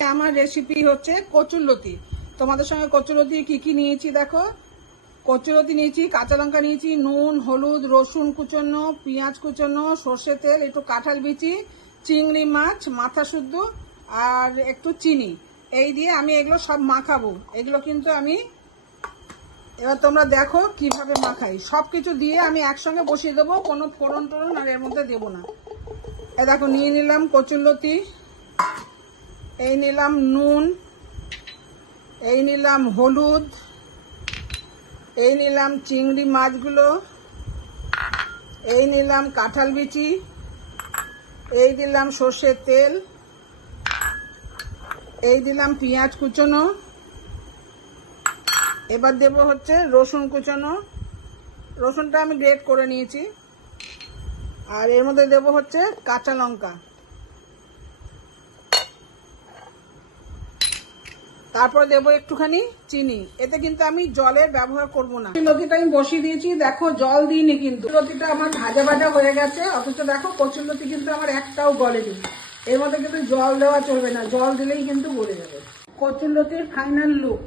আমার রেসিপি হচ্ছে কচুরলতি। তোমাদের সঙ্গে কচুরলতি কি কি নিয়েছি দেখো। কচুরলতি নিয়েছি, কাঁচা লঙ্কা নিয়েছি, নুন, হলুদ, রসুন কুচনো, পেঁয়াজ কুচনো, সর্ষে তেল, একটু কাঁঠাল বিচি, চিংড়ি মাছ মাথা শুদ্ধ আর একটু চিনি। এই দিয়ে আমি এগুলো সব মাখাবো। এগুলো কিন্তু আমি এবার তোমরা দেখো কিভাবে মাখাই। সব কিছু দিয়ে আমি একসঙ্গে বসিয়ে দেবো, কোনো ফোড়ন টোড়ন আর এর মধ্যে দেবো না। এ দেখো নিয়ে নিলাম কচুরলতি, এই নিলাম নুন, এই নিলাম হলুদ, এই নিলাম চিংড়ি মাছগুলো, এই নিলাম কাঁঠাল বিচি, এই দিলাম সর্ষের তেল, এই দিলাম পেঁয়াজ কুচনো, এবার দেব হচ্ছে রসুন কুচনো। রসুনটা আমি গ্রেট করে নিয়েছি। আর এর মধ্যে দেব হচ্ছে কাঁচা লঙ্কা, তারপর দেবো একটুখানি চিনি। এতে কিন্তু আমি জলের ব্যবহার করব না। লতিটা আমি বসিয়ে দিয়েছি, দেখো জল দিইনি, কিন্তু লতিটা আমার ভাজা ভাজা হয়ে গেছে। অথচ দেখো কচুরলতি কিন্তু আমার একটাও গলেনি। এর মধ্যে কিন্তু জল দেওয়া চলবে না, জল দিলেই কিন্তু গলে যাবে। কচুরলতির ফাইনাল লুক।